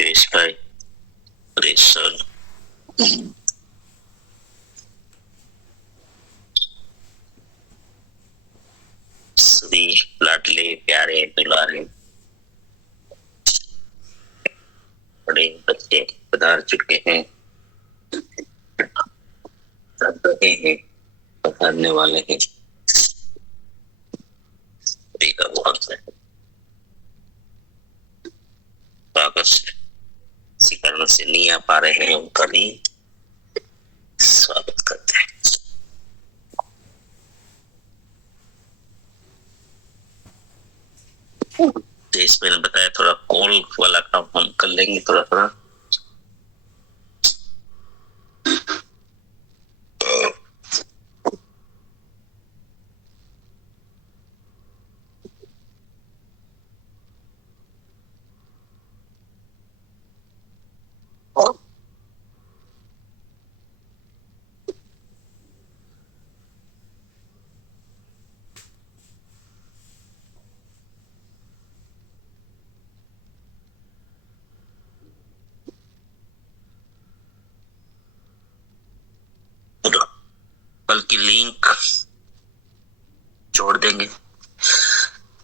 जयेश भाई, परेश सर, सभी लाडले प्यारे दुलारे बड़े बच्चे पधार चुके हैं, सब रहे हैं, पधारने वाले हैं। सभी का बहुत स्वागत इसी कारण से नहीं आ पा रहे हैं, उनका भी स्वागत करते हैं। जैसे मैंने बताया, थोड़ा कॉल वाला काम हम कर लेंगे थोड़ा थोड़ा। कल की लिंक जोड़ देंगे,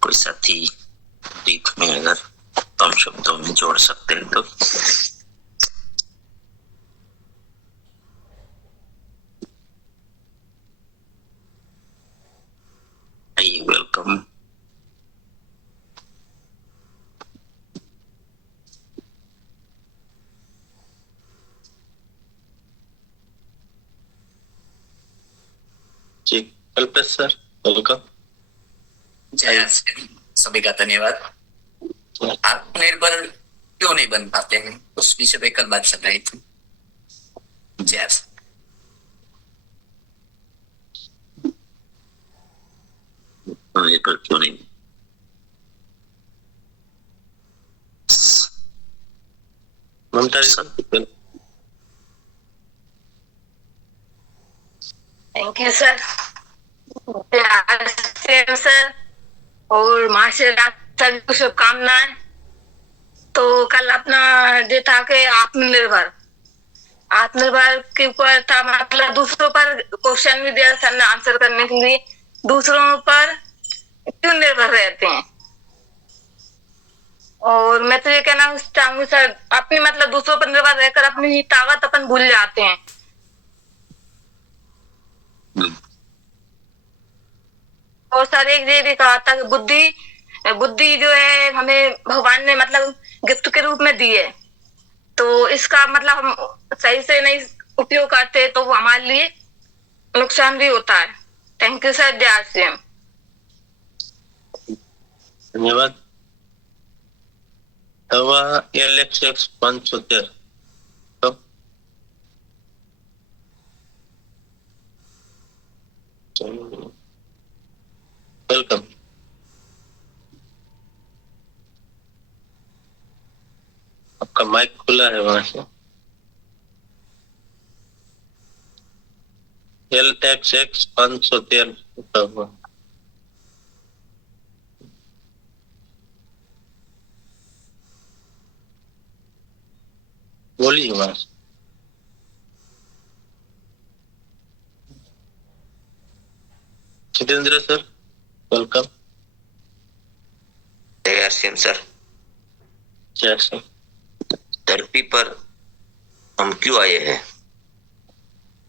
कोई साथी बीच में अगर कम शब्दों में जोड़ सकते हैं तो। वेलकम। जी कल्पेश सर, वेलकम। जय सभी का धन्यवाद। आत्मनिर्भर क्यों नहीं बन पाते हैं, उस विषय पे कल बात चल रही थी। जय क्यों नहीं? ममता थैंक यू सर। सर और महाशिवरात्रि सभी को शुभकामनाएं। तो कल अपना जो था कि आत्मनिर्भर के ऊपर था, मतलब दूसरों पर क्वेश्चन भी दिया सर ने आंसर करने के लिए। दूसरों पर क्यों निर्भर रहते हैं? और मैं तो ये कहना चाहूंगी सर, अपनी मतलब दूसरों पर निर्भर रहकर अपनी ही ताकत अपन भूल जाते हैं। और सर एक ये भी कहा था कि बुद्धि जो है हमें भगवान ने मतलब गिफ्ट के रूप में दी है, तो इसका मतलब हम सही से नहीं उपयोग करते तो वो हमारे लिए नुकसान भी होता है। Thank you sir. जय श्री राम। धन्यवाद। हवा LXX 513 वेलकम। आपका माइक खुला है वहां से। LXX 513 बोलिए वहां से। Jitendra sir, welcome. जय श्री राम सर। जय सर। धरती पर हम क्यों आए हैं?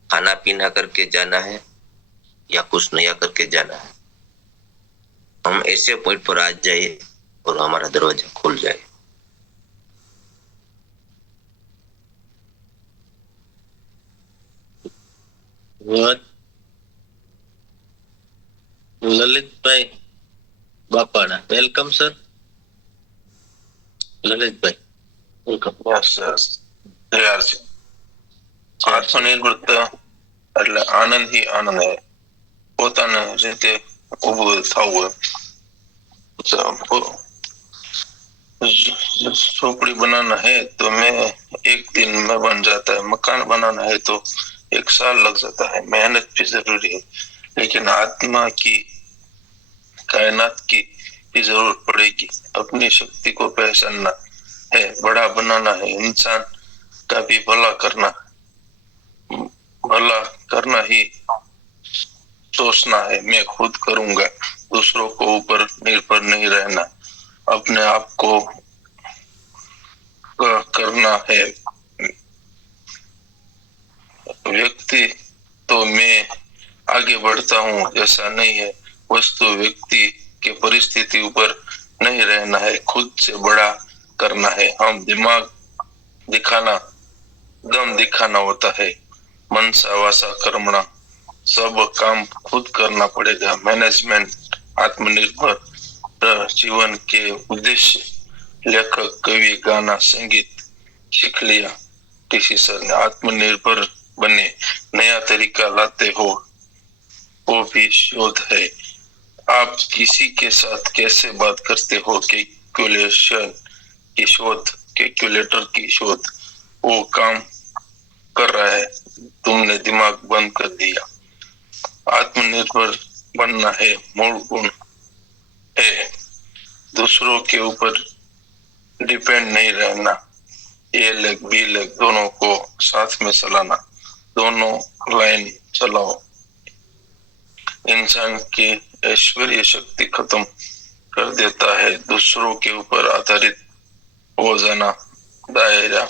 खाना पीना करके जाना है या कुछ नया करके जाना है? हम ऐसे पॉइंट पर आ जाए और हमारा दरवाजा खुल जाए। ललित भाई बापाड़ा, वेलकम सर। ललित भाई वेलकम। આત્મનિર્ભરતા એટલે આનંદ ही आनंद है। પોતાને રીતે ઉભું થવું झोपड़ी बनाना है तो मैं एक दिन में बन जाता है, मकान बनाना है तो 1 साल लग जाता है। मेहनत भी जरूरी है, लेकिन आत्मा की कायनात की भी जरूरत पड़ेगी। अपनी शक्ति को पहचानना है, बड़ा बनाना है, इंसान का भी भला करना ही सोचना है। मैं खुद करूंगा, दूसरों को ऊपर निर्भर नहीं रहना, अपने आप को करना है। व्यक्ति तो मैं आगे बढ़ता हूँ ऐसा नहीं है, वस्तु व्यक्ति के परिस्थिति ऊपर नहीं रहना है, खुद से बड़ा करना है। हम दम दिखाना होता है, मनसा वासा कर्मणा, सब काम खुद करना पड़ेगा। मैनेजमेंट, आत्मनिर्भर जीवन के उद्देश्य, लेखक, कवि, गाना, संगीत सीख लिया किसी सर ने, आत्मनिर्भर बने, नया तरीका लाते हो, वो भी शोध है। आप किसी के साथ कैसे बात करते हो, कैलकुलेटर की शोध, वो काम कर रहा है, तुमने दिमाग बंद कर दिया। आत्मनिर्भर बनना है, मूल गुण है, दूसरों के ऊपर डिपेंड नहीं रहना, ए लेग बी लेग दोनों को साथ में चलाना, दोनों लाइन चलाओ। इंसान की ऐश्वर्य शक्ति खत्म कर देता है, दूसरों के ऊपर आधारित हो जाना, दायरा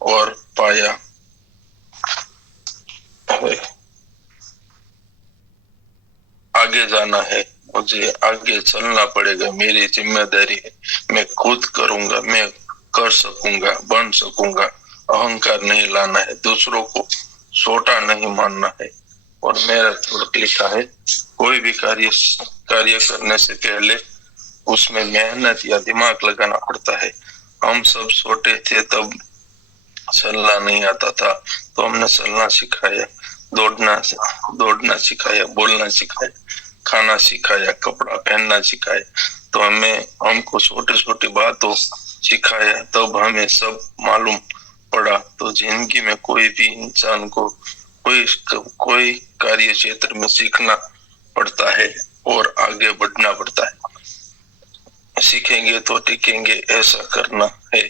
और पाया है। आगे जाना है, मुझे आगे चलना पड़ेगा, मेरी जिम्मेदारी है, मैं खुद करूंगा, मैं कर सकूंगा, बन सकूंगा, अहंकार नहीं लाना है, दूसरों को छोटा नहीं मानना है। और मेरा थोड़ा लिखा है, कोई भी कार्य करने से पहले उसमें मेहनत या दिमाग लगाना पड़ता है। हम सब छोटे थे तब चलना नहीं आता था, तो हमने चलना सिखाया, दौड़ना सिखाया, बोलना सिखाया, खाना सिखाया, कपड़ा पहनना सिखाया, तो हमको छोटे छोटे बातों सिखाया, तब हमें सब मालूम पड़ा। तो जिंदगी में कोई भी इंसान को कोई कार्य क्षेत्र में सीखना पड़ता है और आगे बढ़ना पड़ता है। सीखेंगे तो टिकेंगे, ऐसा करना है।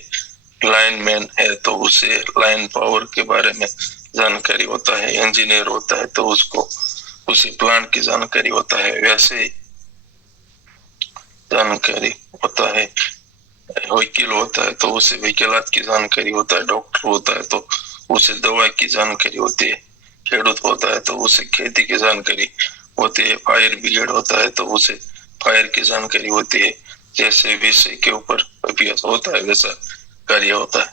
लाइनमैन है तो उसे लाइन पावर के बारे में जानकारी होता है, इंजीनियर होता है तो उसको उसी प्लांट की जानकारी होता है, वैसे जानकारी होता है। वकील होता है तो उसे वकीलात की जानकारी होता है, डॉक्टर होता है तो उसे दवा की जानकारी होती है, खेडूत होता है तो उसे खेती की जानकारी होती है, फायर ब्रिगेड होता है तो उसे फायर की जानकारी होती है। जैसे विषय के ऊपर अभ्यास होता है वैसा कार्य होता है।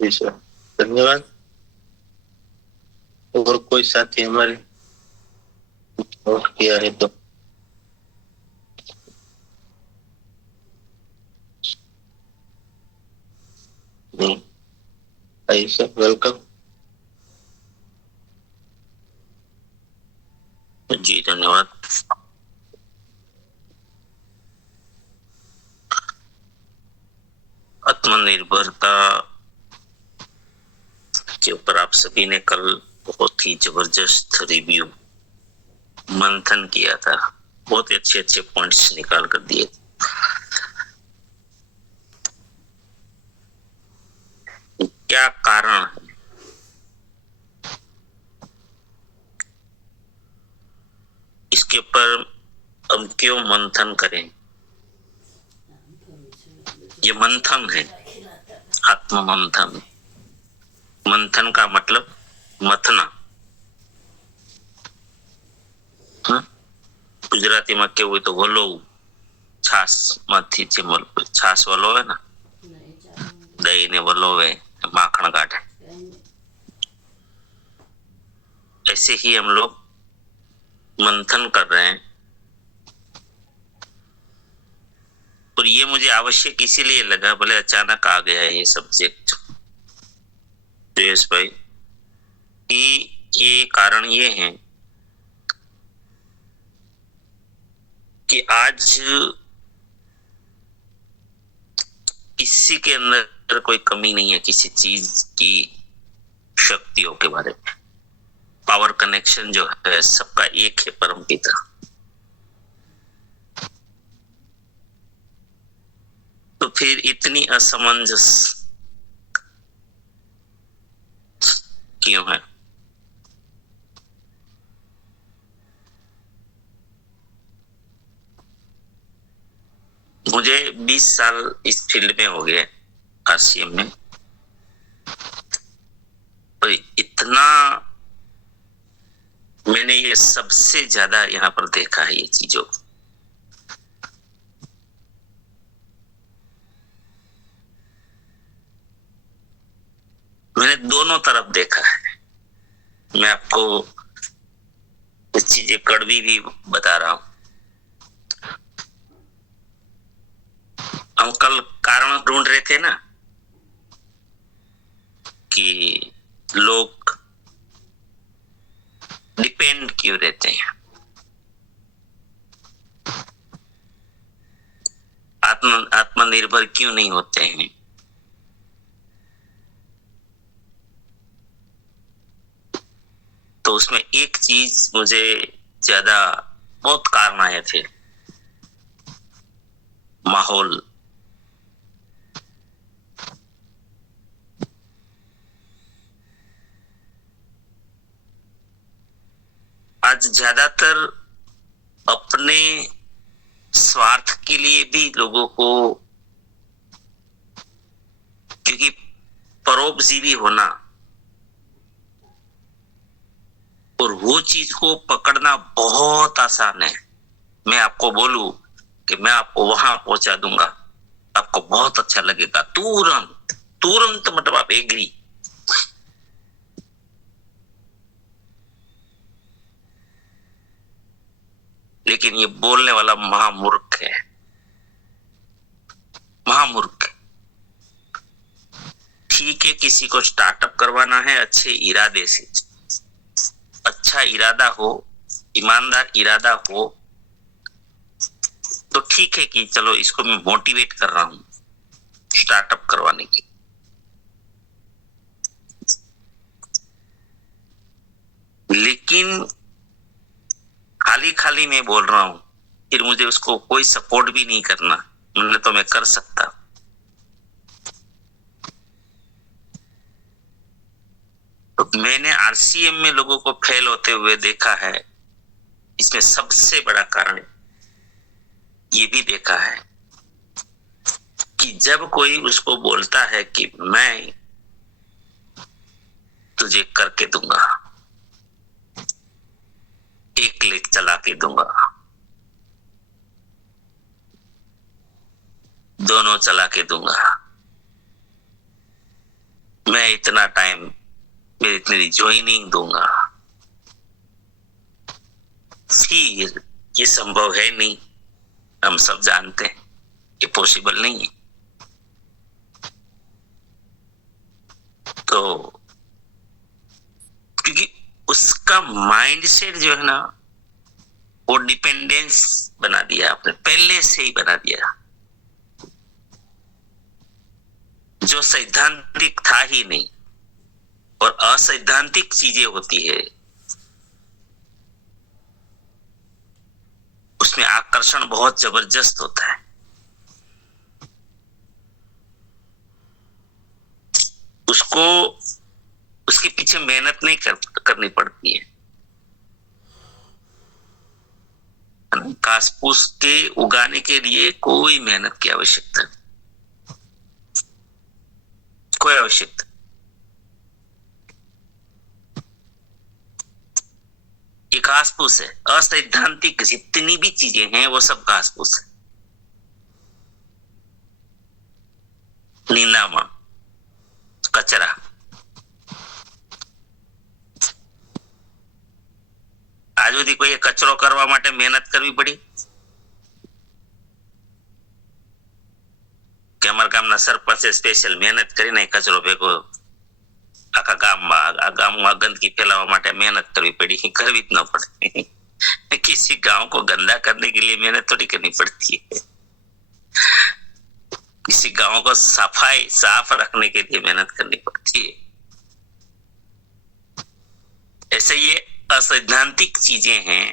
जय सर, धन्यवाद। और कोई साथी हमारे नोट किया है तो नहीं, आइए सर, वेलकम। जी धन्यवाद। आत्मनिर्भरता के ऊपर आप सभी ने कल बहुत ही जबरदस्त रिव्यू मंथन किया था, बहुत ही अच्छे अच्छे पॉइंट्स निकाल कर दिए। क्या कारण है इसके ऊपर हम क्यों मंथन करें? ये मंथन है, आत्म मंथन। मंथन का मतलब मथना, गुजराती में केवुं तो वलोव, छास माथी छास वलोवे ना, दही ने वलोवे, माखण काढ़े, ऐसे ही हम लोग मंथन कर रहे हैं। और ये मुझे आवश्यक इसीलिए लगा, भले अचानक आ गया ये सब्जेक्ट जयेश भाई, कि ये कारण ये है कि आज किसी के अंदर कोई कमी नहीं है किसी चीज की शक्तियों के बारे में। पावर कनेक्शन जो है सबका एक है, परम पिता। फिर इतनी असमंजस क्यों है? मुझे 20 साल इस फील्ड में हो गए, आरसीएम में। तो इतना मैंने ये सबसे ज्यादा यहाँ पर देखा है ये चीजों को। मैंने दोनों तरफ देखा है। मैं आपको कुछ चीजें कड़वी भी बता रहा हूं। हम कल कारण ढूंढ रहे थे ना कि लोग डिपेंड क्यों रहते हैं, आत्मनिर्भर क्यों नहीं होते हैं। तो उसमें एक चीज मुझे ज्यादा, बहुत कारण आए थे। माहौल, आज ज्यादातर अपने स्वार्थ के लिए भी लोगों को, क्योंकि परोपजीवी होना और वो चीज को पकड़ना बहुत आसान है। मैं आपको बोलूं कि मैं आपको वहां पहुंचा दूंगा, आपको बहुत अच्छा लगेगा, तुरंत तुरंत, मतलब आप एग्री। लेकिन ये बोलने वाला महामूर्ख है, महामूर्ख। ठीक है, किसी को स्टार्टअप करवाना है अच्छे इरादे से, अच्छा इरादा हो, ईमानदार इरादा हो, तो ठीक है कि चलो इसको मैं मोटिवेट कर रहा हूं स्टार्टअप करवाने की। लेकिन खाली खाली मैं बोल रहा हूं, फिर मुझे उसको कोई सपोर्ट भी नहीं करना, मैंने तो मैं कर सकता। तो मैंने आरसीएम में लोगों को फेल होते हुए देखा है। इसमें सबसे बड़ा कारण ये भी देखा है कि जब कोई उसको बोलता है कि मैं तुझे करके दूंगा, 1 लाख चला के दूंगा, दोनों चला के दूंगा, मैं इतना टाइम, मैं इतनी ज्वाइनिंग दूंगा, फिर ये संभव है नहीं। हम सब जानते हैं ये पॉसिबल नहीं है। तो क्योंकि उसका माइंडसेट जो है ना, वो डिपेंडेंस बना दिया आपने, पहले से ही बना दिया, जो सैद्धांतिक था ही नहीं। और असैद्धांतिक चीजें होती है, उसमें आकर्षण बहुत जबरदस्त होता है। उसको, उसके पीछे मेहनत नहीं करनी पड़ती है। घास फूस के उगाने के लिए कोई मेहनत की आवश्यकता नहीं, कोई आवश्यकता। ये घास फूस है। असैद्धांतिक जितनी भी चीजें हैं वो सब घास फूस है। नींदामा, कचरा। आज સુધી કોઈ કચરો કરવા માટે મહેનત કરવી પડી કે અમારા ગામના સરપંચે સ્પેશિયલ મહેનત કરીને કચરો ભેગો આખા ગામમાં ગંદકી ફેલાવવા માટે મહેનત કરવી પડી? કરવી જ ન પડે। किसी गांव को गंदा करने के लिए मेहनत थोड़ी करनी पड़ती है। किसी गांव को सफाई साफ रखने के लिए मेहनत करनी पड़ती है। ऐसे ये असैद्धांतिक चीजें हैं।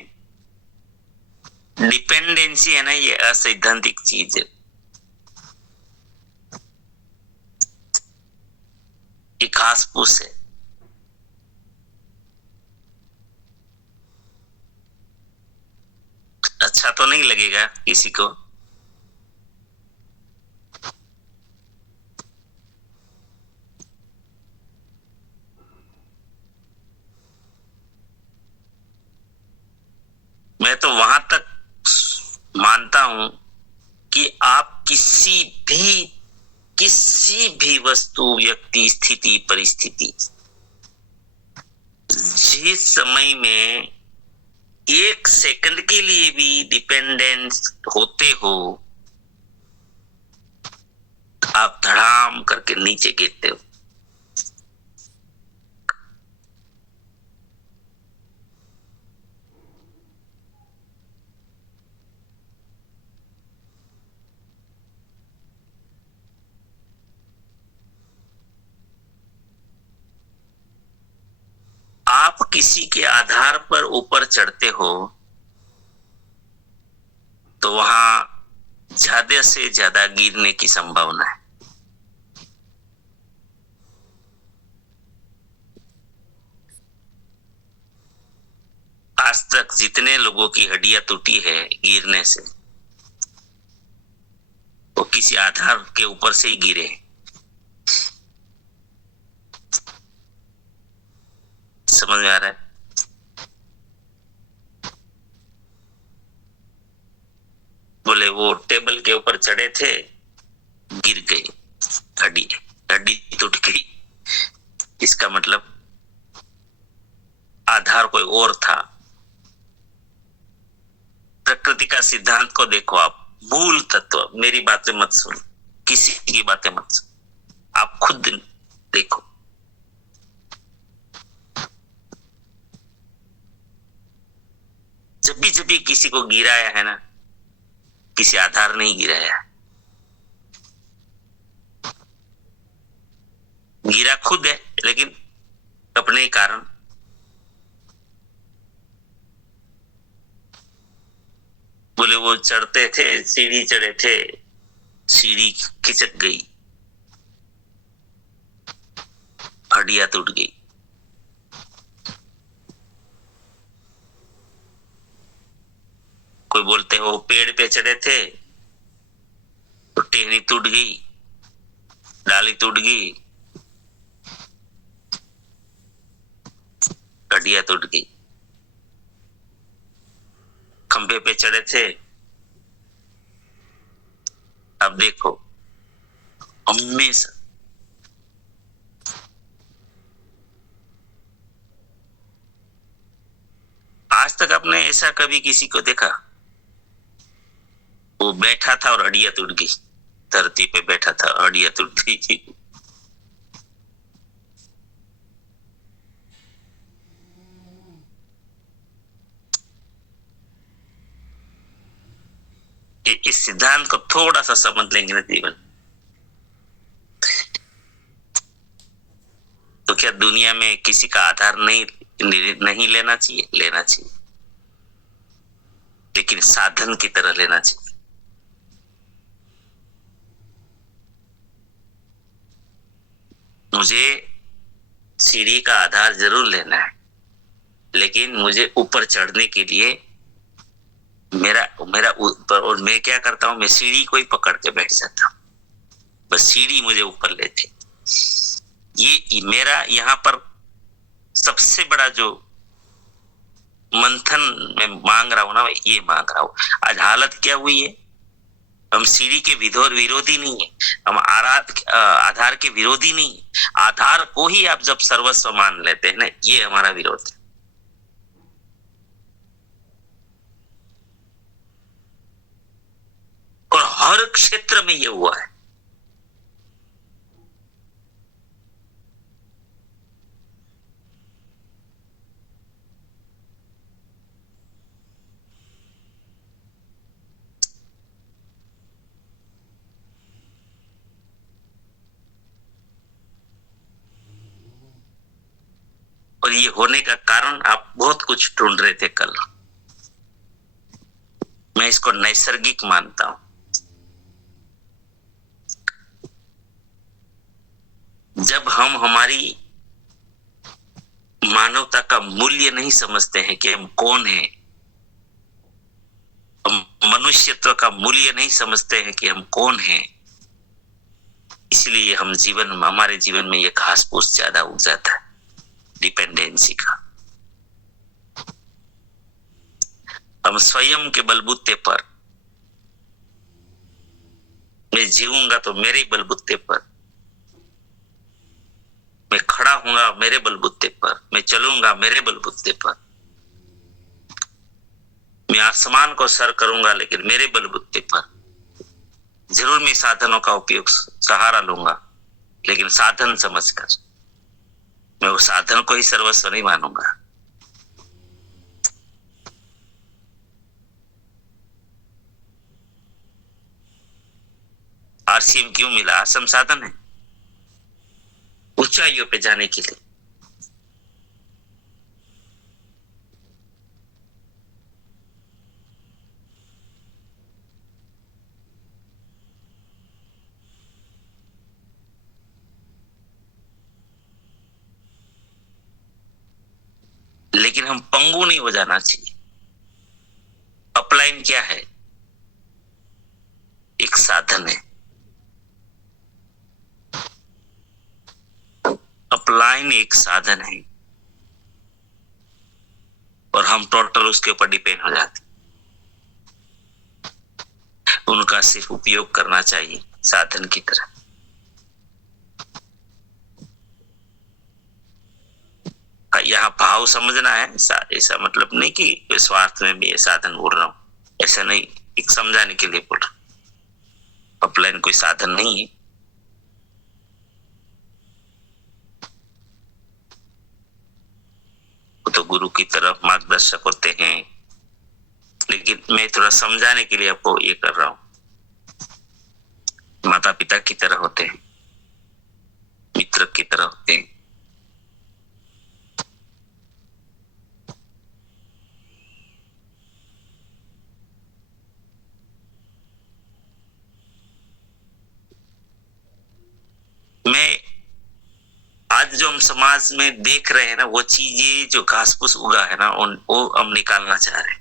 डिपेंडेंसी है ना, ये असैद्धांतिक चीज है। ये घास फूस है। अच्छा तो नहीं लगेगा किसी को। मैं तो वहां तक मानता हूं कि आप किसी भी वस्तु, व्यक्ति, स्थिति, परिस्थिति, जिस समय में 1 सेकंड के लिए भी डिपेंडेंस होते हो, आप धड़ाम करके नीचे गिरते हो। आप किसी के आधार पर ऊपर चढ़ते हो तो वहां ज्यादा से ज्यादा गिरने की संभावना है। आज तक जितने लोगों की हड्डियां टूटी है गिरने से, वो किसी आधार के ऊपर से ही गिरे। समझ में आ रहा है? बोले वो टेबल के ऊपर चढ़े थे, गिर गई, हड्डी टूट गई। इसका मतलब आधार कोई और था। प्रकृति का सिद्धांत को देखो आप, मूल तत्व। मेरी बातें मत सुन, किसी की बातें मत सुन, आप खुद देखो। जब भी किसी को गिराया है ना, किसी आधार नहीं गिराया, गिरा खुद है, लेकिन अपने ही कारण। बोले वो चढ़ते थे, सीढ़ी चढ़े थे, सीढ़ी खिसक गई, हड्डियां टूट गई। कोई बोलते हैं वो पेड़ पे चढ़े थे तो टहनी टूट गई, डाली टूट गई, हड्डियां टूट गई। खंबे पे चढ़े थे, अब देखो हमेशा आज तक आपने ऐसा कभी किसी को देखा? वो बैठा था और हड्डियां टूट गई, धरती पे बैठा था, हड्डियां टूट गई। इस सिद्धांत को थोड़ा सा समझ लेंगे ना जीवन, तो क्या दुनिया में किसी का आधार नहीं लेना चाहिए? लेना चाहिए, लेकिन साधन की तरह लेना चाहिए। मुझे सीढ़ी का आधार जरूर लेना है, लेकिन मुझे ऊपर चढ़ने के लिए मेरा ऊपर, और मैं क्या करता हूं, मैं सीढ़ी को ही पकड़ के बैठ जाता हूं, बस सीढ़ी मुझे ऊपर लेते। ये मेरा यहाँ पर सबसे बड़ा जो मंथन मैं मांग रहा हूं ना, ये मांग रहा हूं। आज हालत क्या हुई है, हम सीढ़ी के विरोधी नहीं है, हम आधार के विरोधी नहीं है। आधार को ही आप जब सर्वस्व मान लेते हैं ना, ये हमारा विरोध है। और हर क्षेत्र में ये हुआ है। और ये होने का कारण आप बहुत कुछ ढूंढ रहे थे कल, मैं इसको नैसर्गिक मानता हूं। जब हम हमारी मानवता का मूल्य नहीं समझते हैं कि हम कौन हैं, हम मनुष्यत्व का मूल्य नहीं समझते हैं कि हम कौन हैं, इसलिए हमारे जीवन में ये घास फूस ज्यादा उग जाता है, डिपेंडेंसी का। हम स्वयं के बलबूते पर, मैं जीऊंगा तो मेरे ही बलबूते पर, मैं खड़ा हूंगा मेरे बलबूते पर, मैं चलूंगा मेरे बलबूते पर, मैं आसमान को सर करूंगा लेकिन मेरे बलबूते पर। जरूर मैं साधनों का उपयोग सहारा लूंगा, लेकिन साधन समझकर, मैं वो साधन को ही सर्वस्व नहीं मानूंगा। आरसीएम क्यों मिला? आसम साधन है ऊंचाइयों पे जाने के लिए। लेकिन हम पंगु नहीं हो जाना चाहिए। अपलाइन क्या है? एक साधन है। अपलाइन एक साधन है और हम टोटल उसके ऊपर डिपेंड हो जाते। उनका सिर्फ उपयोग करना चाहिए साधन की तरह। यहाँ भाव समझना है, ऐसा मतलब नहीं कि स्वार्थ में भी ये साधन बोल रहा हूं, ऐसा नहीं, एक समझाने के लिए बोल रहा हूं। अपलाइन कोई साधन नहीं है। वो तो गुरु की तरफ मार्गदर्शक होते हैं, लेकिन मैं थोड़ा समझाने के लिए आपको ये कर रहा हूं। माता पिता की तरह होते हैं, मित्र की तरह होते हैं। मैं आज जो हम समाज में देख रहे हैं ना, वो चीजें जो घास फूस उगा है ना, वो हम निकालना चाह रहे हैं।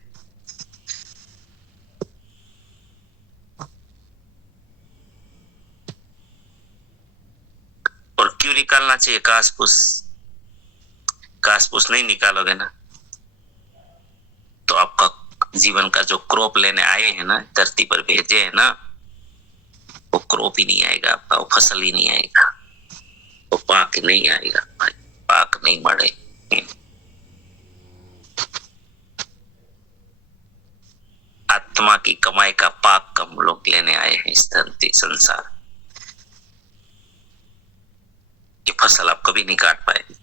और क्यों निकालना चाहिए घास फूस? घास फूस नहीं निकालोगे ना तो आपका जीवन का जो क्रॉप लेने आए हैं ना, धरती पर भेजे हैं ना, वो क्रॉप ही नहीं आएगा आपका, वो फसल ही नहीं आएगा, वो पाक नहीं आएगा, पाक नहीं बढ़े। आत्मा की कमाई का पाक हम लोग लेने आए हैं इस धरती संसार। ये फसल आप कभी नहीं काट पाएंगे।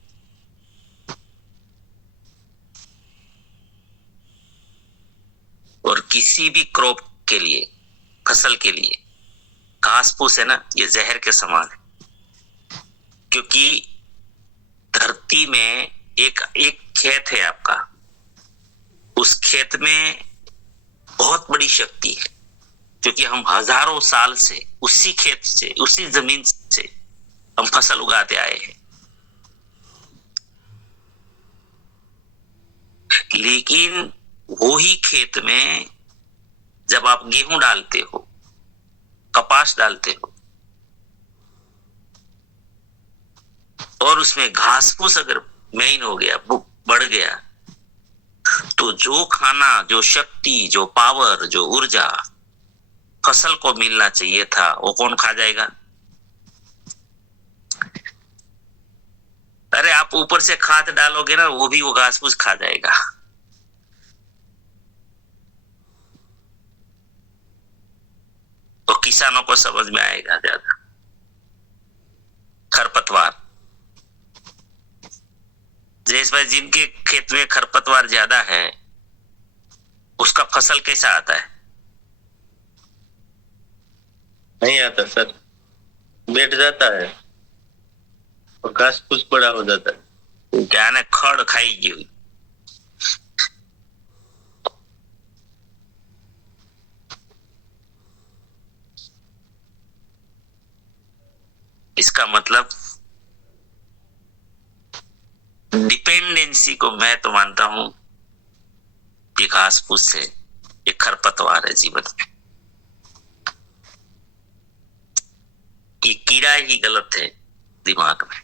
और किसी भी क्रॉप के लिए, फसल के लिए घास फूस है ना, ये जहर के समान है। क्योंकि धरती में एक खेत है आपका, उस खेत में बहुत बड़ी शक्ति है, क्योंकि हम हजारों साल से उसी खेत से, उसी जमीन से हम फसल उगाते आए हैं। लेकिन वो ही खेत में जब आप गेहूं डालते हो, कपास डालते हो, और उसमें घास फूस अगर मेन हो गया, बढ़ गया, तो जो खाना, जो शक्ति, जो पावर, जो ऊर्जा फसल को मिलना चाहिए था, वो कौन खा जाएगा? अरे आप ऊपर से खाद डालोगे ना, वो भी वो घास फूस खा जाएगा। तो किसानों को समझ में आएगा ज्यादा। खरपतवार, जैसे भाई जिनके खेत में खरपतवार ज्यादा है, उसका फसल कैसा आता है? नहीं आता सर, बैठ जाता है और घास फूस बड़ा हो जाता है। क्या ना, खड़ खाएगी हुई। इसका मतलब किसी को मैं तो मानता हूं ये घास फूस है, ये खरपतवार है जीवन में, ये कीड़ा ही गलत है दिमाग में।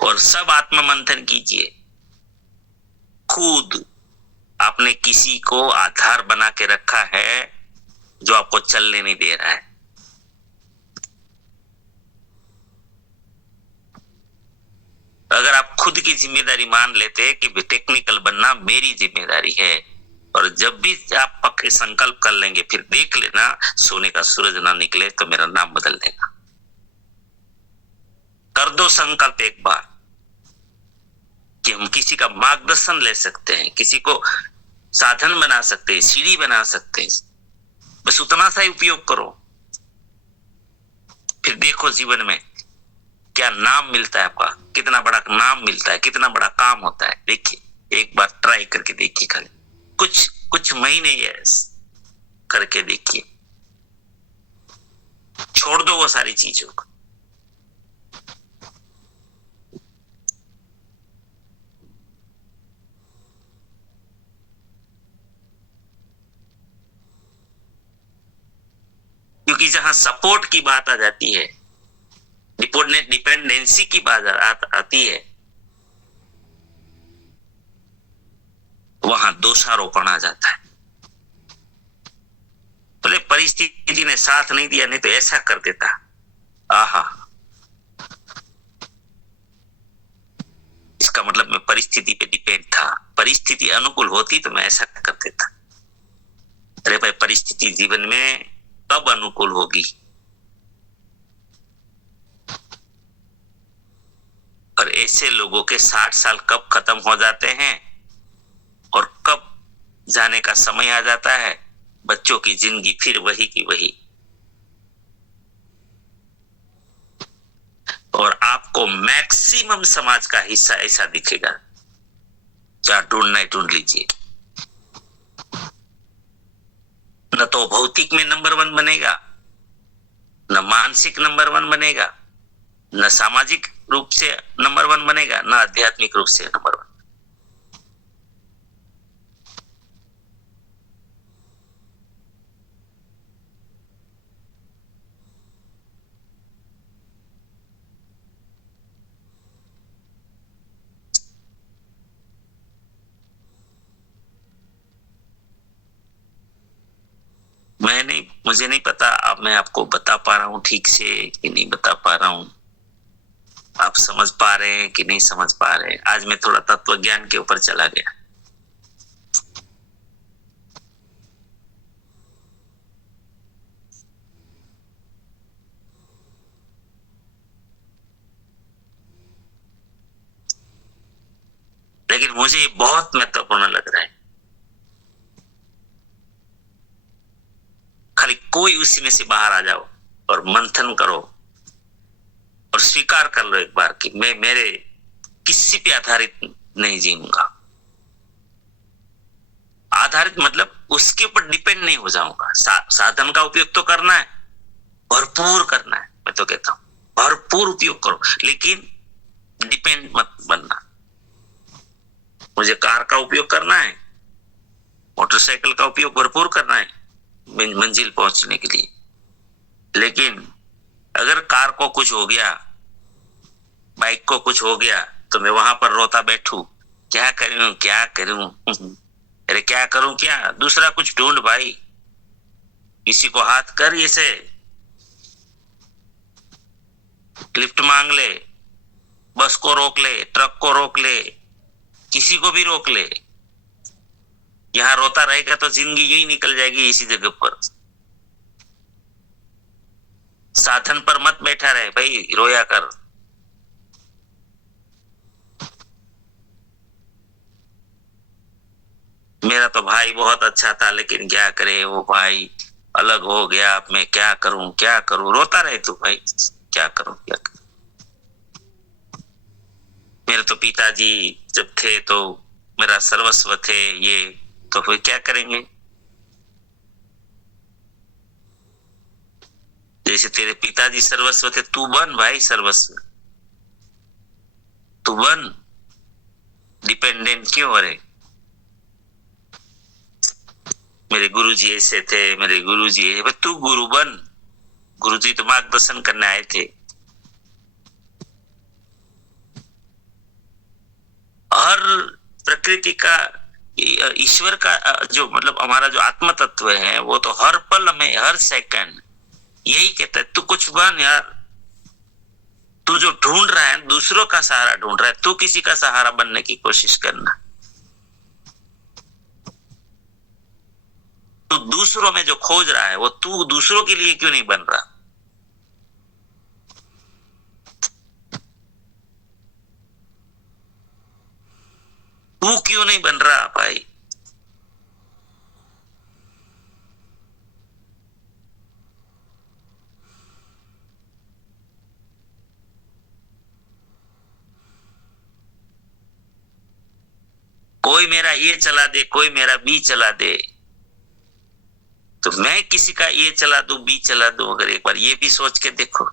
और सब आत्म मंथन कीजिए, खुद आपने किसी को आधार बना के रखा है जो आपको चलने नहीं दे रहा है। अगर आप खुद की जिम्मेदारी मान लेते कि टेक्निकल बनना मेरी जिम्मेदारी है, और जब भी आप पक्के संकल्प कर लेंगे, फिर देख लेना सोने का सूरज ना निकले तो मेरा नाम बदल देगा। कर दो संकल्प एक बार कि हम किसी का मार्गदर्शन ले सकते हैं, किसी को साधन बना सकते हैं, सीढ़ी बना सकते हैं, बस उतना सा ही उपयोग करो। फिर देखो जीवन में क्या नाम मिलता है, आपका कितना बड़ा नाम मिलता है, कितना बड़ा काम होता है। देखिए एक बार ट्राई करके देखिए, खाली कुछ महीने ये करके देखिए, छोड़ दो वो सारी चीजों को। क्योंकि जहां सपोर्ट की बात आ जाती है, डिपेंडेंसी की बात आती है, वहां दोषारोपण आ जाता है। बोले परिस्थिति ने साथ नहीं दिया, नहीं तो ऐसा कर देता। आहा, इसका मतलब मैं परिस्थिति पे डिपेंड था, परिस्थिति अनुकूल होती तो मैं ऐसा कर देता। अरे भाई, परिस्थिति जीवन में कब अनुकूल होगी, और ऐसे लोगों के 60 साल कब खत्म हो जाते हैं और कब जाने का समय आ जाता है, बच्चों की जिंदगी फिर वही की वही। और आपको मैक्सिमम समाज का हिस्सा ऐसा दिखेगा, जहां ढूंढना है ढूंढ लीजिए। न तो भौतिक में नंबर 1 बनेगा, न मानसिक नंबर 1 बनेगा, न सामाजिक रूप से नंबर 1 बनेगा, न आध्यात्मिक रूप से नंबर 1। मुझे नहीं पता अब मैं आपको बता पा रहा हूं ठीक से कि नहीं बता पा रहा हूं, आप समझ पा रहे हैं कि नहीं समझ पा रहे हैं। आज मैं थोड़ा तत्व ज्ञान के ऊपर चला गया। लेकिन मुझे ये बहुत महत्वपूर्ण लग रहा है। खाली कोई उसी में से बाहर आ जाओ और मंथन करो और स्वीकार कर लो एक बार कि मैं मेरे किसी पे आधारित नहीं जीऊंगा। आधारित मतलब उसके ऊपर डिपेंड नहीं हो जाऊंगा। साधन का उपयोग तो करना है, भरपूर करना है। मैं तो कहता हूं भरपूर उपयोग करो, लेकिन डिपेंड मत बनना। मुझे कार का उपयोग करना है, मोटरसाइकिल का उपयोग भरपूर करना है मंजिल पहुंचने के लिए, लेकिन अगर कार को कुछ हो गया, बाइक को कुछ हो गया, तो मैं वहां पर रोता बैठूं, क्या करूं क्या करूं। अरे क्या करूं क्या, दूसरा कुछ ढूंढ भाई, किसी को हाथ कर, ऐसे लिफ्ट मांग ले, बस को रोक ले, ट्रक को रोक ले, किसी को भी रोक ले। यहां रोता रहेगा तो जिंदगी यूं ही निकल जाएगी इसी जगह पर। साधन पर मत बैठा रहे भाई, रोया कर। मेरा तो भाई बहुत अच्छा था, लेकिन क्या करे, वो भाई अलग हो गया, अब मैं क्या करूं क्या करूं। रोता रहे तू भाई, क्या करूं क्या करूं। मेरे तो पिताजी जब थे तो मेरा सर्वस्व थे, ये तो फिर क्या करेंगे। जैसे तेरे पिताजी सर्वस्व थे, तू बन भाई सर्वस्व। तू बन, डिपेंडेंट क्यों हो रहे? मेरे गुरुजी ऐसे थे, मेरे गुरुजी है, तू गुरु बन। गुरुजी तो मार्गदर्शन करने आए थे। हर प्रकृति का, ईश्वर का जो मतलब हमारा जो आत्म तत्व है वो तो हर पल में, हर सेकंड यही कहता है तू कुछ बन यार। तू जो ढूंढ रहा है दूसरों का सहारा ढूंढ रहा है, तू किसी का सहारा बनने की कोशिश करना। तू दूसरों में जो खोज रहा है वो तू दूसरों के लिए क्यों नहीं बन रहा? तू क्यों नहीं बन रहा भाई? कोई मेरा ये चला दे, कोई मेरा बी चला दे, तो मैं किसी का ये चला दूं, बी चला दूं। अगर एक बार ये भी सोच के देखो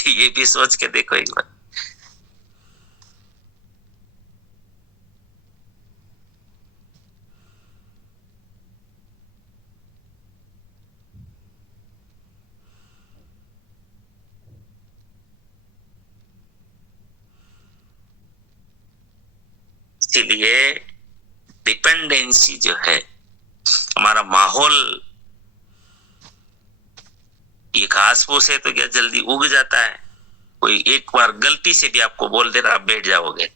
ये भी सोच के देखो एक बार। इसीलिए डिपेंडेंसी जो है, हमारा माहौल, ये घास फूस है तो क्या जल्दी उग जाता है? कोई एक बार गलती से भी आपको बोल दे रहा, आप बैठ जाओगे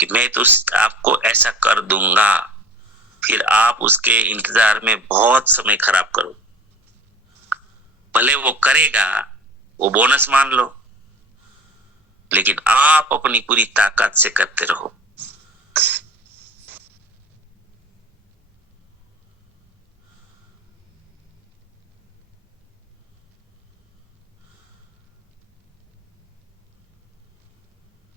कि मैं तो आपको ऐसा कर दूंगा, फिर आप उसके इंतजार में बहुत समय खराब करो। भले वो करेगा, वो बोनस मान लो, लेकिन आप अपनी पूरी ताकत से करते रहो।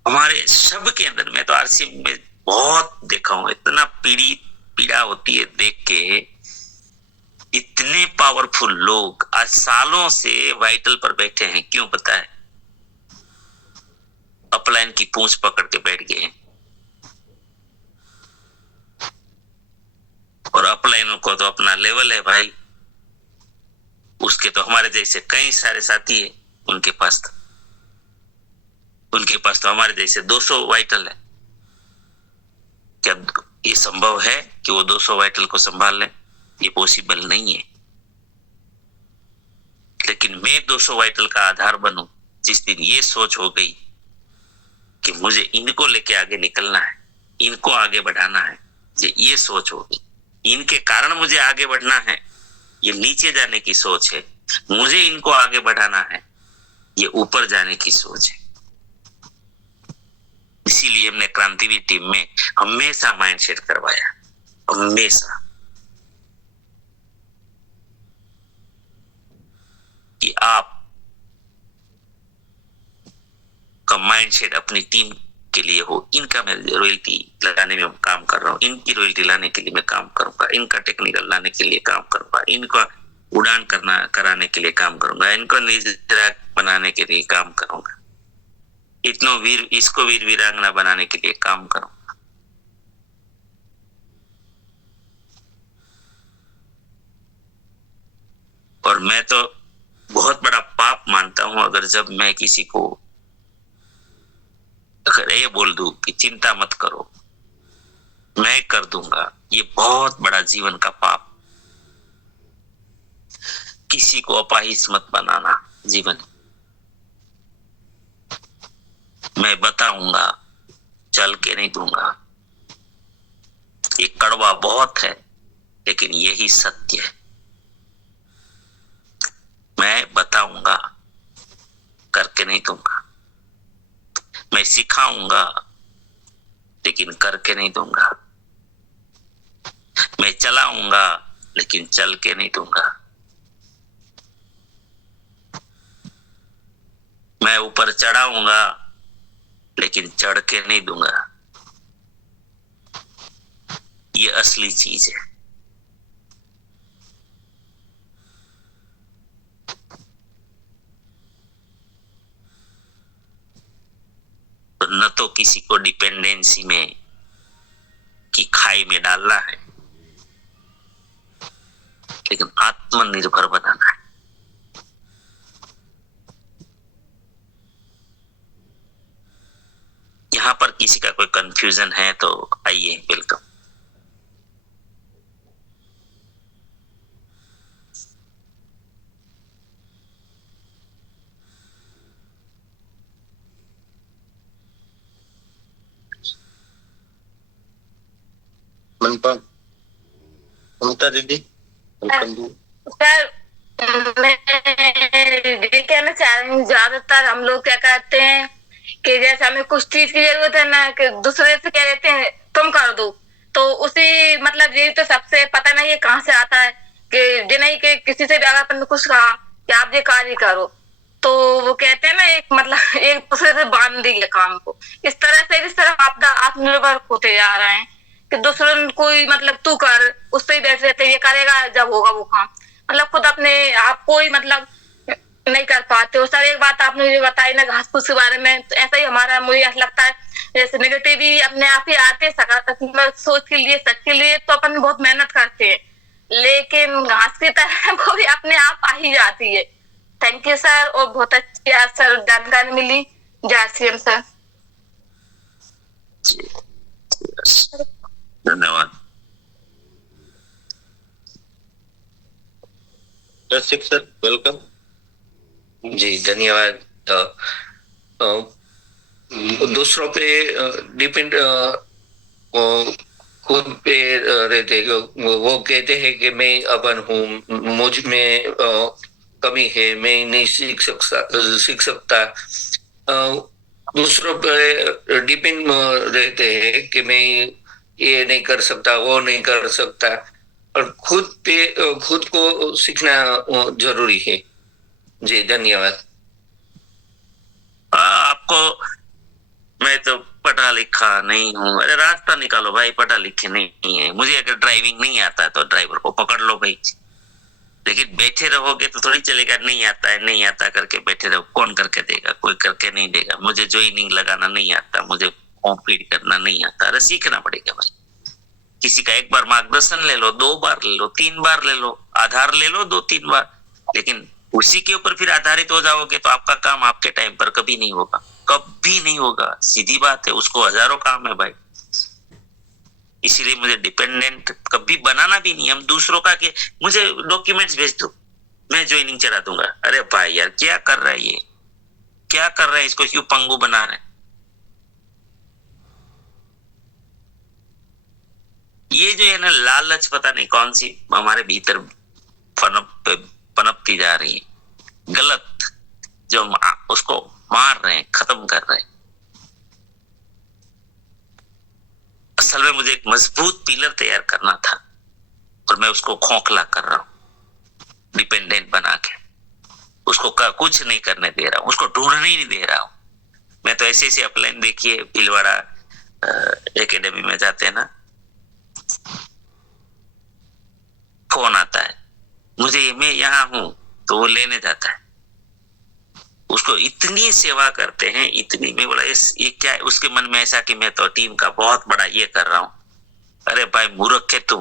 हमारे सब के अंदर, मैं तो आरसी में बहुत देखा हूं, इतना पीड़ा होती है देख के। इतने पावरफुल लोग आज सालों से वाइटल पर बैठे हैं, क्यों पता है? अपलाइन की पूंछ पकड़ के बैठ गए हैं। और अपलाइन को तो अपना लेवल है भाई, उसके तो हमारे जैसे कई सारे साथी है, उनके पास तो हमारे जैसे 200 वाइटल है। क्या ये संभव है कि वो 200 वाइटल को संभाल लें? ये पॉसिबल नहीं है। लेकिन मैं 200 वाइटल का आधार बनूं, जिस दिन ये सोच हो गई कि मुझे इनको लेके आगे निकलना है, इनको आगे बढ़ाना है, ये सोच हो गई। इनके कारण मुझे आगे बढ़ना है, ये नीचे जाने की सोच है। मुझे इनको आगे बढ़ाना है, ये ऊपर जाने की सोच है। इसीलिए हमने क्रांतिवीर टीम में हमेशा माइंडसेट करवाया, हमेशा, कि आप का माइंडसेट अपनी टीम के लिए हो। इनका मैं रॉयल्टी लगाने में काम कर रहा हूँ, इनकी रॉयल्टी लाने के लिए मैं काम करूंगा, इनका टेक्निकल लाने के लिए काम करूंगा, इनका उड़ान कराने के लिए काम करूंगा, इनको निजरा बनाने के लिए काम करूंगा, इसको वीर वीरांगना बनाने के लिए काम करूंगा। और मैं तो बहुत बड़ा पाप मानता हूं अगर जब मैं किसी को अगर ये बोल दूं कि चिंता मत करो, मैं कर दूंगा, ये बहुत बड़ा जीवन का पाप। किसी को अपाहिज मत बनाना जीवन। मैं बताऊंगा, चल के नहीं दूंगा। ये कड़वा बहुत है, लेकिन यही सत्य है। मैं बताऊंगा, करके नहीं दूंगा। मैं सिखाऊंगा, लेकिन करके नहीं दूंगा। मैं चलाऊंगा, लेकिन चल के नहीं दूंगा। मैं ऊपर चढ़ाऊंगा, लेकिन चढ़ के नहीं दूंगा। ये असली चीज है। तो किसी को डिपेंडेंसी में की खाई में डालना है, लेकिन आत्मनिर्भर बनाना है। यहाँ पर किसी का कोई कंफ्यूजन है तो आइए, वेलकम। ममता दीदी, सर मैं ये कहना चाह रही हूँ, ज्यादातर हम लोग क्या कहते हैं कि जैसे हमें कुछ चीज की जरूरत है ना, कि दूसरे से कह देते हैं तुम कर दो, तो उसी मतलब ये तो सबसे पता नहीं है कहाँ से आता है कि जे नहीं कि किसी से भी अगर अपन ने कुछ कहा कि आप ये कार्य करो, तो वो कहते हैं ना एक मतलब एक दूसरे से बांध दिए काम को। इस तरह से इस तरह आप आत्मनिर्भर होते जा रहे हैं कि दूसरों कोई मतलब तू कर, उससे ही बैठ रहते, ये करेगा जब होगा वो काम, मतलब खुद अपने आप को ही मतलब नहीं कर पाते हो। सर एक बात आपने ये बताई ना घास फूस के बारे में, तो ऐसा ही हमारा मुझे ऐसा लगता है जैसे नेगेटिव ही अपने आप ही आते, सकारात्मक सोच के लिए सच के लिए तो अपन बहुत मेहनत करते हैं, लेकिन घास की तरह वो भी अपने आप आ ही जाती है। थैंक यू सर, और बहुत अच्छी आज सर जानकारी मिली। जय श्री राम सर। धन्यवाद। सर वेलकम जी धन्यवाद। दूसरों पे डिपेंड खुद पे रहते, वो कहते हैं कि मैं अपन हूँ, मुझ में कमी है, मैं नहीं सीख सकता। दूसरों पे डिपेंड रहते हैं कि मैं ये नहीं कर सकता, वो नहीं कर सकता, और खुद को सीखना जरूरी है। जी धन्यवाद। आपको मैं तो पढ़ा लिखा नहीं हूँ, अरे रास्ता निकालो भाई, पढ़ा लिखे नहीं है। मुझे अगर ड्राइविंग नहीं आता है तो ड्राइवर को पकड़ लो भाई, लेकिन बैठे रहोगे तो थोड़ी चलेगा। नहीं आता है, नहीं आता करके बैठे रहो, कौन करके देगा? कोई करके नहीं देगा। मुझे जॉइनिंग लगाना नहीं आता, मुझे फॉर्म फीड करना नहीं आता, अरे सीखना पड़ेगा भाई। किसी का एक बार मार्गदर्शन ले लो, 2 बार ले लो, 3 बार ले लो, आधार ले लो 2-3 बार, लेकिन उसी के ऊपर फिर आधारित हो जाओगे तो आपका काम आपके टाइम पर कभी नहीं होगा, कभी नहीं होगा। सीधी बात है, उसको हजारों काम है भाई। इसीलिए मुझे डिपेंडेंट कभी बनाना भी नहीं। हम दूसरों का कि मुझे डॉक्यूमेंट्स भेज दो, मैं ज्वाइनिंग चला दूंगा। अरे भाई यार, क्या कर रहा है ये, क्या कर रहे हैं? इसको क्यों पंगु बना रहे हैं? ये जो है ना लालच, पता नहीं कौन सी हमारे भीतर पनपती जा रही है, गलत, जो उसको मार रहे हैं, खत्म कर रहे हैं। असल में मुझे एक मजबूत पिलर तैयार करना था और मैं उसको खोखला कर रहा हूं, डिपेंडेंट बना के उसको कुछ नहीं करने दे रहा हूं, उसको ढूंढने ही नहीं दे रहा हूं। मैं तो ऐसे ऐसे अपलाइन देखिए, भीलवाड़ा एकेडमी में जाते हैं ना, फोन आता है मुझे, मैं यहाँ हूं, तो वो लेने जाता है। उसको इतनी सेवा करते हैं, इतनी, मैं बोला ये क्या है? उसके मन में ऐसा कि मैं तो टीम का बहुत बड़ा ये कर रहा हूं। अरे भाई मूर्ख है तू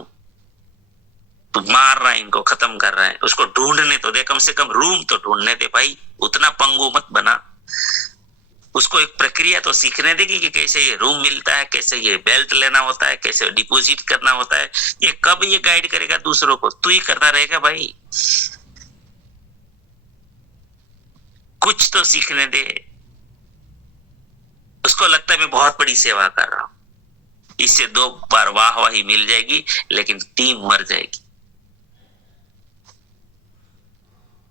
मार रहा है, इनको खत्म कर रहा है। उसको ढूंढने तो दे, कम से कम रूम तो ढूंढने दे भाई, उतना पंगु मत बना। उसको एक प्रक्रिया तो सीखने देगी कि कैसे ये रूम मिलता है, कैसे ये बेल्ट लेना होता है, कैसे डिपॉजिट करना होता है। ये कब ये गाइड करेगा दूसरों को? तू ही करना रहेगा भाई। कुछ तो सीखने दे। उसको लगता है मैं बहुत बड़ी सेवा कर रहा हूं, इससे 2 बार वाहवाही मिल जाएगी, लेकिन टीम मर जाएगी।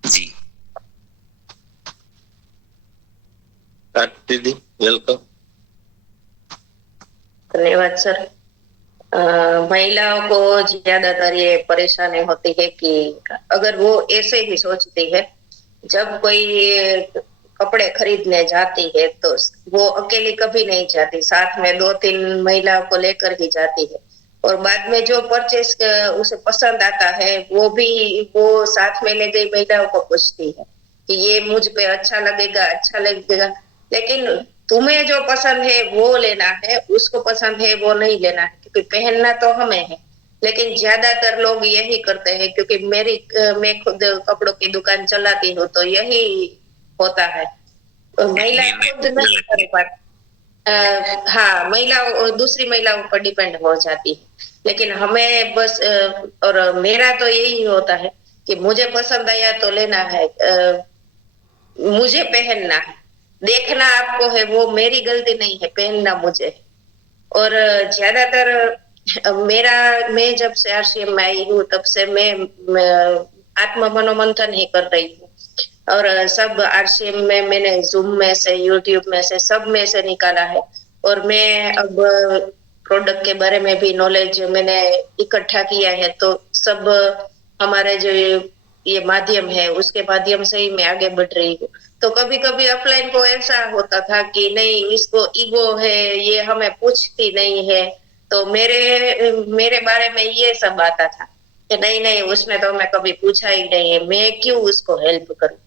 जी दीदी वेलकम। धन्यवाद सर। महिलाओं को ज्यादातर ये परेशानी होती है कि अगर वो ऐसे ही सोचती है, जब कोई कपड़े खरीदने जाती है तो वो अकेली कभी नहीं जाती, साथ में 2-3 महिलाओं को लेकर ही जाती है, और बाद में जो परचेस उसे पसंद आता है वो भी वो साथ में ले गई महिलाओं को पूछती है कि ये मुझ पे अच्छा लगेगा। लेकिन तुम्हें जो पसंद है वो लेना है, उसको पसंद है वो नहीं लेना है, क्योंकि पहनना तो हमें है। लेकिन ज्यादातर लोग यही करते हैं, क्योंकि मैं खुद कपड़ों की दुकान चलाती हूँ, तो यही होता है। महिला खुद नहीं कर पाती। हाँ, महिला दूसरी महिलाओं पर डिपेंड हो जाती है, लेकिन हमें बस और मेरा तो यही होता है कि मुझे पसंद आया तो लेना है, मुझे पहनना है। देखना आपको है, वो मेरी गलती नहीं है, पहनना मुझे है। और ज्यादातर मैं जब से आरसीएम में आई हूँ तब से मैं आत्म मनोमंथन ही कर रही हूँ, और सब आरसीएम में मैंने जूम में से, यूट्यूब में से, सब में से निकाला है। और मैं अब प्रोडक्ट के बारे में भी नॉलेज मैंने इकट्ठा किया है, तो सब हमारे जो ये माध्यम है उसके माध्यम से ही मैं आगे बढ़ रही हूँ। तो कभी कभी ऑफलाइन को ऐसा होता था कि नहीं, इसको ईगो है, ये हमें पूछती नहीं है, तो मेरे बारे में ये सब आता था कि नहीं नहीं, उसने तो हमें कभी पूछा ही नहीं है, मैं क्यों उसको हेल्प करूं।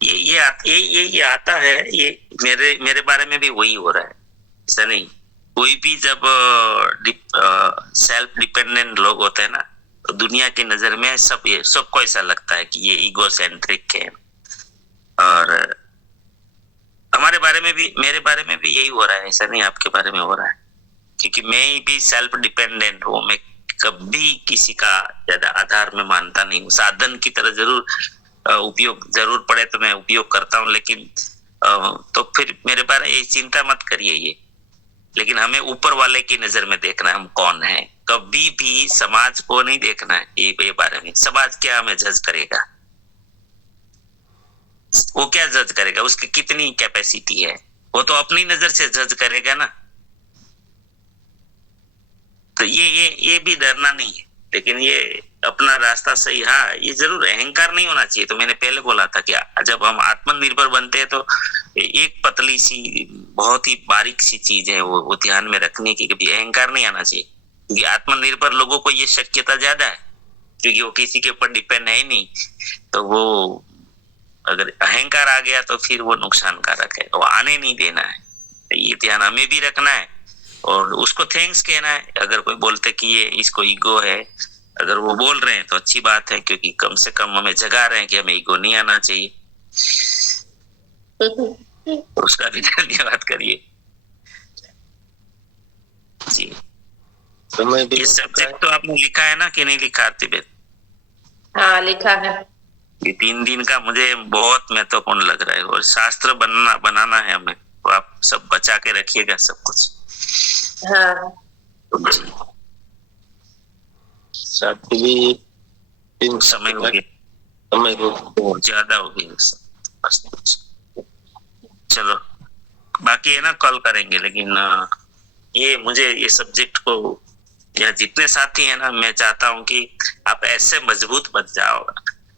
ये आता है। ये मेरे बारे में भी वही हो रहा है, ऐसा नहीं। कोई भी जब सेल्फ डिपेंडेंट लोग होते हैं ना, तो दुनिया की नजर में सबको ऐसा लगता है कि ये ईगो सेंट्रिक है। और हमारे बारे में भी, मेरे बारे में भी यही हो रहा है, ऐसा नहीं आपके बारे में हो रहा है, क्योंकि मैं भी सेल्फ डिपेंडेंट हूँ। मैं कभी किसी का ज्यादा आधार में मानता नहीं हूँ। साधन की तरह जरूर उपयोग जरूर पड़े तो मैं उपयोग करता हूँ, लेकिन तो फिर मेरे बारे ये चिंता मत करिए ये। लेकिन हमें ऊपर वाले की नजर में देखना है हम कौन है, कभी भी समाज को नहीं देखना है। ये बारे में समाज क्या हमें जज करेगा, वो क्या जज करेगा, उसकी कितनी कैपेसिटी है, वो तो अपनी नजर से जज करेगा ना। तो ये भी डरना नहीं है, लेकिन ये अपना रास्ता सही। हाँ, ये जरूर अहंकार नहीं होना चाहिए। तो मैंने पहले बोला था कि जब हम आत्मनिर्भर बनते हैं तो एक पतली सी बहुत ही बारीक सी चीज है वो ध्यान में रखने की, कभी अहंकार नहीं आना चाहिए। क्योंकि आत्मनिर्भर लोगों को ये शक्यता ज्यादा है, क्योंकि वो किसी के ऊपर डिपेंड है ही नहीं। तो वो अगर अहंकार आ गया तो फिर वो नुकसानकारक है, वो आने नहीं देना है। ये ध्यान हमें भी रखना है और उसको थैंक्स कहना है। अगर कोई बोलते कि ये इसको ईगो है, अगर वो बोल रहे हैं तो अच्छी बात है, क्योंकि कम से कम हमें जगा रहे हैं कि हमें ईगो नहीं आना चाहिए। उसका भी धन्यवाद करिए जी। ये सब्जेक्ट तो आपने लिखा है ना कि नहीं लिखा तिब्बत? हाँ, लिखा है। ये 3 दिन का मुझे बहुत महत्वपूर्ण लग रहा है, और शास्त्र बनाना है हमें, तो आप सब बचा के रखिएगा सब कुछ। हाँ, समय हो गया, समय बहुत ज्यादा हो गया। चलो बाकी है ना, कॉल करेंगे। लेकिन ये मुझे ये सब्जेक्ट को, या जितने साथी है ना, मैं चाहता हूँ कि आप ऐसे मजबूत बन जाओ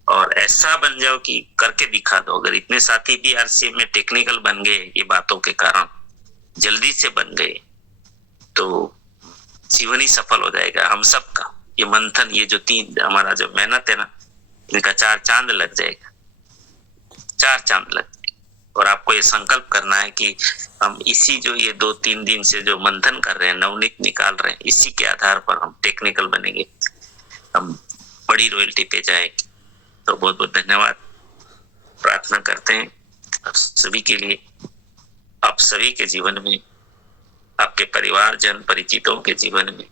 और ऐसा बन जाओ कि करके दिखा दो। अगर इतने साथी भी आरसीएम में टेक्निकल बन गए ये बातों के कारण, जल्दी से बन गए, तो जीवन ही सफल हो जाएगा हम सबका। ये मंथन, ये जो 3 हमारा जो मेहनत है ना, इनका 4 चांद लग जाएगा, 4 चांद लग जाएगा। और आपको ये संकल्प करना है कि हम इसी जो ये 2-3 दिन से जो मंथन कर रहे हैं, नवनीत निकाल रहे हैं, इसी के आधार पर हम टेक्निकल बनेंगे, हम बड़ी रॉयल्टी पे जाएंगे। तो बहुत बहुत धन्यवाद। प्रार्थना करते हैं आप सभी के लिए, आप सभी के जीवन में, आपके परिवार जन परिचितों के जीवन में,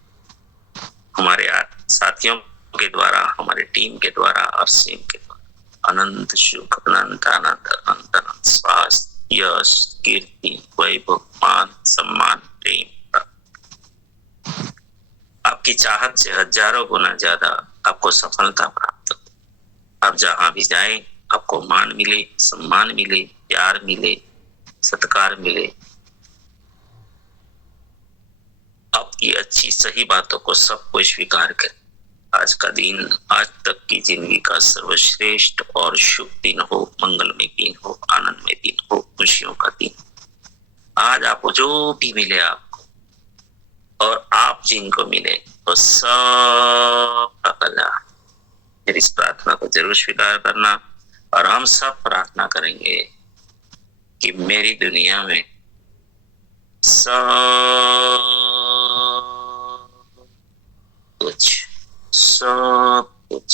हमारे साथियों के द्वारा, हमारे टीम के द्वारा, आरसीएम के द्वारा अनंत सुख, अनंत आनंद, अनंत अनंत स्वास्थ्य, यश, कीर्ति, वैभव, मान, सम्मान, प्रेम, आपकी चाहत से हजारों गुना ज्यादा आपको सफलता प्राप्त हो। आप जहां भी जाएं, आपको मान मिले, सम्मान मिले, प्यार मिले, सत्कार मिले। आपकी अच्छी सही बातों को सबको स्वीकार करें। आज का दिन, आज तक की जिंदगी का सर्वश्रेष्ठ और शुभ दिन हो, मंगलमय दिन हो, आनंदमय दिन हो, खुशियों का दिन। आज आपको जो भी मिले आपको, और आप जिनको मिले, तो सब कल्याण। मेरी इस प्रार्थना को जरूर स्वीकार करना, और हम सब प्रार्थना करेंगे कि मेरी दुनिया में सब कुछ सब कुछ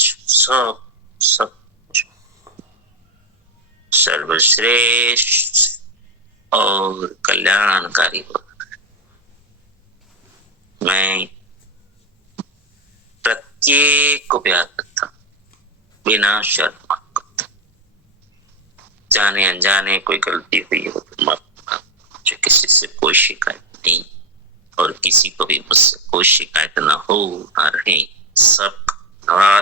सर्वश्रेष्ठ और कल्याणकारी हो। मैं प्रत्येक को प्यार करता, बिना शर्म करता। जाने अनजाने कोई गलती हुई हो तो माफ, मुझे किसी से कोई शिकायत नहीं और किसी को भी मुझसे कोई शिकायत ना हो ना रहे। सबका